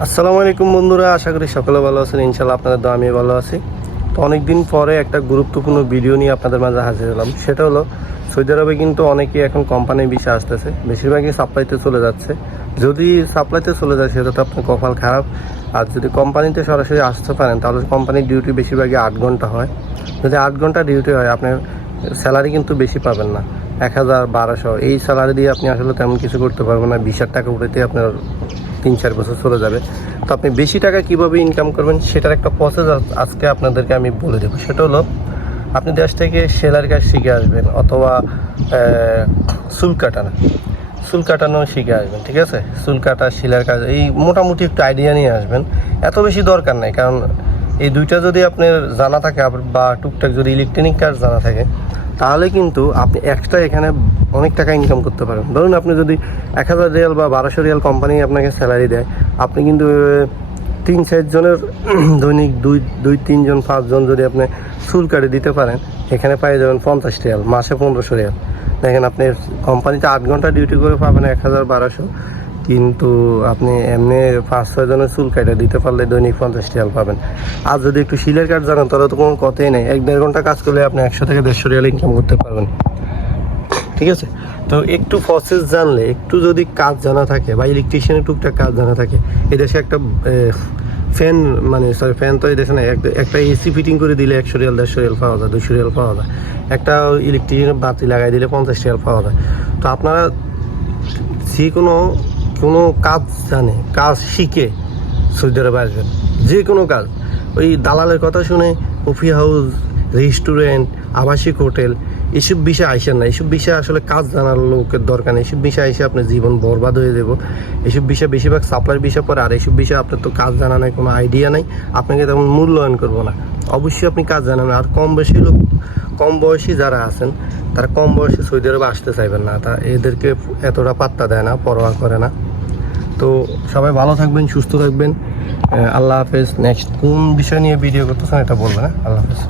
আসসালামু আলাইকুম বন্ধুরা, আশা করি সকলে ভালো আছেন। ইনশাল্লাহ আপনাদের তো আমি ভালো আছি। তো অনেকদিন পরে একটা গুরুত্বপূর্ণ ভিডিও নিয়ে আপনাদের মাঝে হাজির হলাম। সেটা হলো, সৌদি আরবে কিন্তু অনেকেই এখন কোম্পানির বিষয় আসতেছে। বেশিরভাগই সাপ্লাইতে চলে যাচ্ছে। যদি সাপ্লাইতে চলে যায়, সেটা তো আপনার কপাল খারাপ। আর যদি কোম্পানিতে সরাসরি আসতে পারেন, তাহলে কোম্পানির ডিউটি বেশিরভাগই আট ঘণ্টা হয়। যদি আট ঘণ্টা ডিউটি হয় আপনার স্যালারি কিন্তু বেশি পাবেন না। এক হাজার বারোশো। এই স্যালারি দিয়ে আপনি আসলে তেমন কিছু করতে পারবেন না। বিশ টাকা উঠেতে আপনার তিন চার বছর চলে যাবে। তো আপনি বেশি টাকা কীভাবে ইনকাম করবেন সেটার একটা প্রসেস আজকে আপনাদেরকে আমি বলে দেবো। সেটা হলো, আপনি দেশ থেকে সেলার কাজ শিখে আসবেন অথবা চুল কাটানো। চুল কাটানো শিখে আসবেন, ঠিক আছে? চুল কাটা শিলার কাজ, এই মোটামুটি একটু আইডিয়া নিয়ে আসবেন। এত বেশি দরকার নাই, কারণ এই দুইটা যদি আপনার জানা থাকে বা টুকটাক যদি ইলেকট্রনিক কাজ জানা থাকে, তাহলে কিন্তু আপনি এক্সট্রা এখানে অনেক টাকা ইনকাম করতে পারেন। ধরুন আপনি যদি এক হাজার রিয়াল বা বারোশো রিয়াল কোম্পানি আপনাকে স্যালারি দেয়, আপনি কিন্তু তিন চারজনের দৈনিক দুই দুই তিনজন পাঁচজন যদি আপনি চুল কাটে দিতে পারেন, এখানে পাই যাবেন পঞ্চাশ রিয়াল মাসে পনেরোশো রিয়াল দেখেন আপনি কোম্পানিতে আট ঘণ্টা ডিউটি করে পাবেন এক হাজার বারোশো। কিন্তু আপনি এমনি পাঁচ, ছয় জনের চুল কাটে দিতে পারলে দৈনিক পঞ্চাশ রিয়াল পাবেন। আর যদি একটু শিলের কাজ জানেন, তাহলে তো কোনো কথাই নেই। এক দেড় ঘণ্টা কাজ করলে আপনি একশো থেকে দেড়শো রিয়াল ইনকাম করতে পারবেন। ঠিক আছে? তো একটু প্রসেস জানলে, একটু যদি কাজ জানা থাকে, বা ইলেকট্রিশিয়ানের টুকটাক কাজ জানা থাকে, এই দেশে একটা ফ্যান মানে সরি ফ্যান তো এই দেশে না একটা এসি ফিটিং করে দিলে একশো রিয়াল, দেড়শো রিয়াল পাওয়া যায় দুশো রিয়াল পাওয়া যায়। একটা ইলেকট্রিশিয়ানের বাতি লাগাই দিলে পঞ্চাশ রিয়াল পাওয়া যায়। তো আপনারা যে কোনো কোনো কাজ জানে, কাজ শিখে সৌদি আরবে আসবেন। যে কোনো কাজ। ওই দালালের কথা শুনে কফি হাউস, রেস্টুরেন্ট, আবাসিক হোটেল, এসব বিষয়ে আইসেন না। এসব বিষয়ে আসলে কাজ জানার লোকের দরকার নেই। এসব বিষয়ে এসে আপনার জীবন বরবাদ হয়ে যাব। এসব বিষয়ে বেশিরভাগ সাপ্লাইয়ের বিষয় পরে আর এসব বিষয়ে আপনার তো কাজ জানা নেই কোনো আইডিয়া নেই। আপনাকে তেমন মূল্যায়ন করব না। অবশ্যই আপনি কাজ জানেন আর কম বেশি লোক, কম বয়সী যারা আছেন, তারা কম বয়সে সৌদি আরবে আসতে চাইবেন না। তা এদেরকে এতটা পাত্তা দেয় না, পরোয়া করে না। তো সবাই ভালো থাকবেন, সুস্থ থাকবেন। আল্লাহ হাফেজ। নেক্সট কোন বিষয় নিয়ে ভিডিও করতেছেন, এটা বলবেন হ্যাঁ? আল্লাহ হাফেজ।